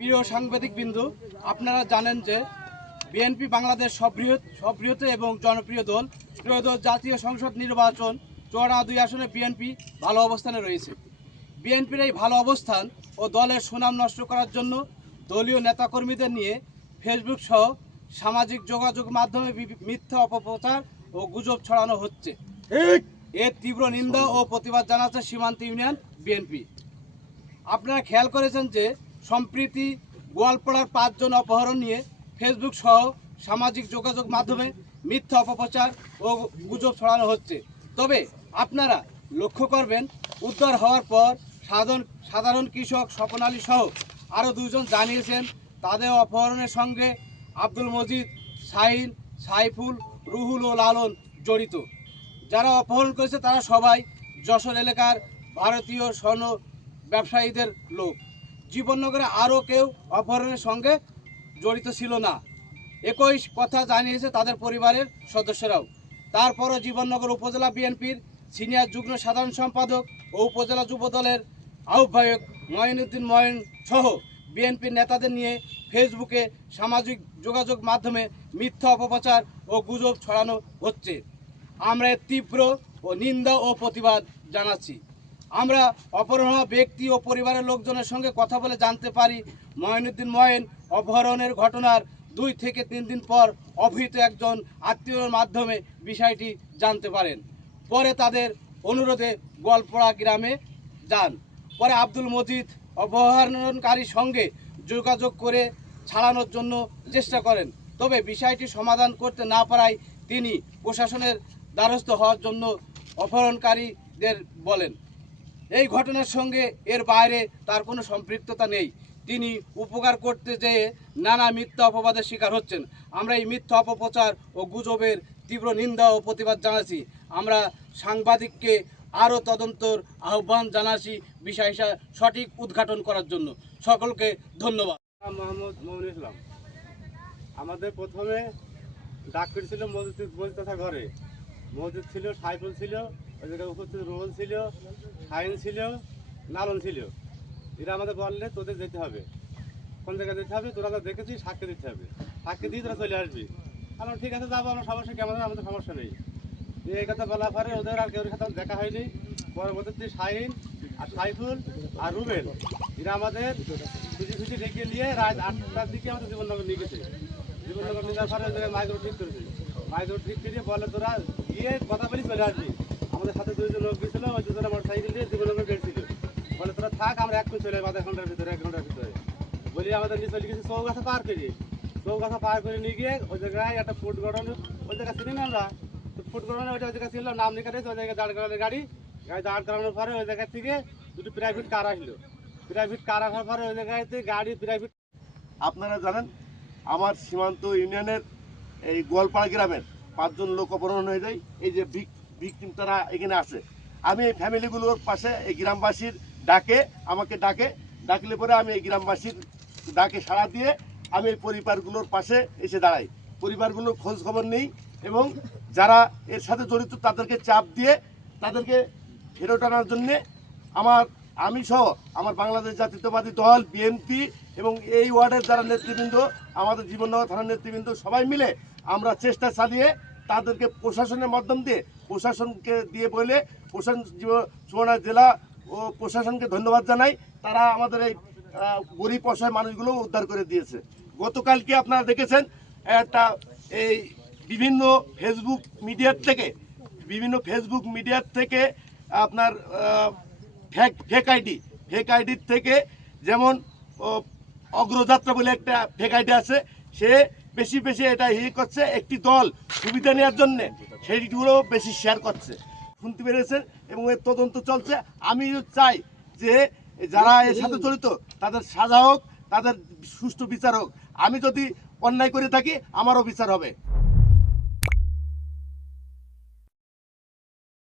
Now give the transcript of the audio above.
প্রিয় সাংবাদিক বিন্দু আপনারা জানেন যে বিএনপি বাংলাদেশ সবৃহৎ সবৃহৎ এবং জনপ্রিয় দল ত্রয়োদশ জাতীয় সংসদ নির্বাচন চোয়াডা দুই আসনে বিএনপি ভালো অবস্থানে রয়েছে। বিএনপির এই ভালো অবস্থান ও দলের সুনাম নষ্ট করার জন্য দলীয় নেতাকর্মীদের নিয়ে ফেসবুক সহ সামাজিক যোগাযোগ মাধ্যমে মিথ্যা অপপ্রচার ও গুজব ছড়ানো হচ্ছে। এর তীব্র নিন্দা ও প্রতিবাদ জানাচ্ছে সীমান্ত ইউনিয়ন বিএনপি। আপনারা খেয়াল করেছেন যে সম্প্রীতি, গোয়ালপাড়ার পাঁচজন অপহরণ নিয়ে ফেসবুক সহ সামাজিক যোগাযোগ মাধ্যমে মিথ্যা অপপ্রচার ও গুজব ছড়ানো হচ্ছে। তবে আপনারা লক্ষ্য করবেন, উদ্ধার হওয়ার পর সাধারণ সাধারণ কৃষক স্বপন আলী সহ আরও দুজন জানিয়েছেন, তাদের অপহরণের সঙ্গে আব্দুল মজিদ সাইন সাইফুল, রুহুল ও লালন জড়িত। যারা অপহরণ করেছে তারা সবাই যশোর এলাকার ভারতীয় স্বর্ণ ব্যবসায়ীদের লোক। জীবননগরে আরও কেউ অপহরণের সঙ্গে জড়িত ছিল না। একই কথা জানিয়েছে তাদের পরিবারের সদস্যরাও। তারপরও জীবননগর উপজেলা বিএনপির সিনিয়র যুগ্ম সাধারণ সম্পাদক ও উপজেলা যুব দলের আহ্বায়ক মঈনুদ্দিন ময়ন সহ বিএনপির নেতাদের নিয়ে ফেসবুকে সামাজিক যোগাযোগ মাধ্যমে মিথ্যা অপপ্রচার ও গুজব ছড়ানো হচ্ছে। আমরা তীব্র ও নিন্দা ও প্রতিবাদ জানাচ্ছি। আমরা অপহরণ ব্যক্তি ও পরিবারের লোকজনের সঙ্গে কথা বলে জানতে পারি। ময়নুদ্দিন ময়েন অপহরণের ঘটনার দুই থেকে তিন দিন পর অভিহিত একজন আত্মীয়র মাধ্যমে বিষয়টি জানতে পারেন। পরে তাদের অনুরোধে গোয়ালপাড়া গ্রামে যান। পরে আব্দুল মজিদ অপহরণকারীর সঙ্গে যোগাযোগ করে ছাড়ানোর জন্য চেষ্টা করেন। তবে বিষয়টি সমাধান করতে না পারায় তিনি প্রশাসনের দ্বারস্থ হওয়ার জন্য অপহরণকারীদের বলেন। এই ঘটনার সঙ্গে এর বাইরে তার কোনো সম্পৃক্ততা নেই। তিনি উপকার করতে যেয়ে নানা মিথ্যা অপবাদের শিকার হচ্ছেন। আমরা এই মিথ্যা অপপ্রচার ও গুজবের তীব্র নিন্দা ও প্রতিবাদ জানাচ্ছি। আমরা সাংবাদিককে আরও তদন্তর আহ্বান জানাচ্ছি বিষয়টা সঠিক উদ্ঘাটন করার জন্য। সকলকে ধন্যবাদ। মোহাম্মদ মমিন ইসলাম। আমাদের প্রথমে ডাক ছিল মসজিদ তথা ঘরে। মসজিদ ছিল সাইফুল ছিল ওই জায়গায় উপস্থিত রোহন ছিল সাইন ছিল, লালন ছিল। এরা আমাদের বললে তোদের যেতে হবে। কোন জায়গায় যেতে হবে? তোরা যা দেখেছিস, সাক্ষী দিতে হবে। সাক্ষী দিয়ে তোরা চলে আসবি। আমরা ঠিক আছে, যাব, আমার সমস্যা কি আমাদের সমস্যা নেই। এই কথা বলার পরে ওদের আর কেউ সাথে দেখা হয়নি। পরবর্তীতে শাহিন আর সাইফুল আর রুবেল, এরা আমাদের খুশি খুশি ডেকে নিয়ে রাত আটটার দিকে আমাদের জীবননগর নিয়ে গেছে। জীবননগর নিয়ে যাওয়ার পরে মাইক্রো ঠিক করেছে। মাইক্রো ঠিক করে বলে তোরা গিয়ে কথা বলি চলে আসবি। আমাদের সাথে দুইজন লোক গেছিল, ওই দুজনে মোটর সাইকেল দিয়ে জীবননগর গেছিল বলে, তোরা থাক, আমরা এক চলে যাব, আধা ঘণ্টার ভিতরে, এক ঘণ্টার ভিতরে। বলি, আমাদের নিয়ে চলে গেছি চৌগাছা পার করি। চৌগাছা পার করে নিয়ে গিয়ে ওই জায়গায় একটা ফুড গড়ন, ওই জায়গা চিনি না আমরা? তো ফুড গড়নে ওই জায়গা ছিল, নাম লিখা দিয়েছে, ওই জায়গায় দাঁড় করানোর গাড়ি। গাড়ি দাঁড় করানোর পরে ওই জায়গা থেকে দুটো প্রাইভেট কার আসলো। প্রাইভেট কার আসার পরে ওই জায়গাতে গাড়ি প্রাইভেট আপনারা জানেন, আমার সীমান্ত ইউনিয়নের এই গোয়ালপাড়া গ্রামের পাঁচজন লোক অপহরণ হয়ে যায়। এই যে ভিকটিম তারা এখানে আসে আমি এই ফ্যামিলিগুলোর পাশে এই গ্রামবাসীর ডাকে, আমাকে ডাকে। ডাকলে পরে আমি এই গ্রামবাসীর ডাকে সাড়া দিয়ে আমি এই পরিবারগুলোর পাশে এসে দাঁড়াই। পরিবারগুলোর খোঁজ খবর নেই এবং যারা এর সাথে জড়িত তাদেরকে চাপ দিয়ে তাদেরকে ফেরত আনার জন্যে আমার আমি সহ আমার বাংলাদেশ জাতীয়তাবাদী দল, বিএনপি এবং এই ওয়ার্ডের যারা নেতৃবৃন্দ, আমাদের জীবননগর থানার নেতৃবৃন্দ সবাই মিলে আমরা চেষ্টা চালিয়ে তাদেরকে প্রশাসনের মাধ্যম দিয়ে প্রশাসনকে দিয়ে বলে প্রশাসন চুয়ানা জেলা ও প্রশাসনকে ধন্যবাদ জানাই। তারা আমাদের এই গরিব অসহায় মানুষগুলো উদ্ধার করে দিয়েছে। গতকালকে আপনারা দেখেছেন, একটা এই বিভিন্ন ফেসবুক মিডিয়ার থেকে, বিভিন্ন ফেসবুক মিডিয়ার থেকে আপনার ফেক ফেক আইডি ফেক আইডির থেকে যেমন অগ্রযাত্রা বলে একটা ফেক আইডি আছে সে বেশি বেশি এটা ইয়ে করছে, একটি দল সুবিধা নেওয়ার জন্যে সেইগুলো বেশি শেয়ার করছে। শুনতে পেরেছেন? এবং এর তদন্ত চলছে। আমি চাই যে যারা এর সাথে জড়িত, তাদের সাজা হোক, তাদের সুষ্ঠু বিচার হোক। আমি যদি অন্যায় করে থাকি, আমারও বিচার হবে।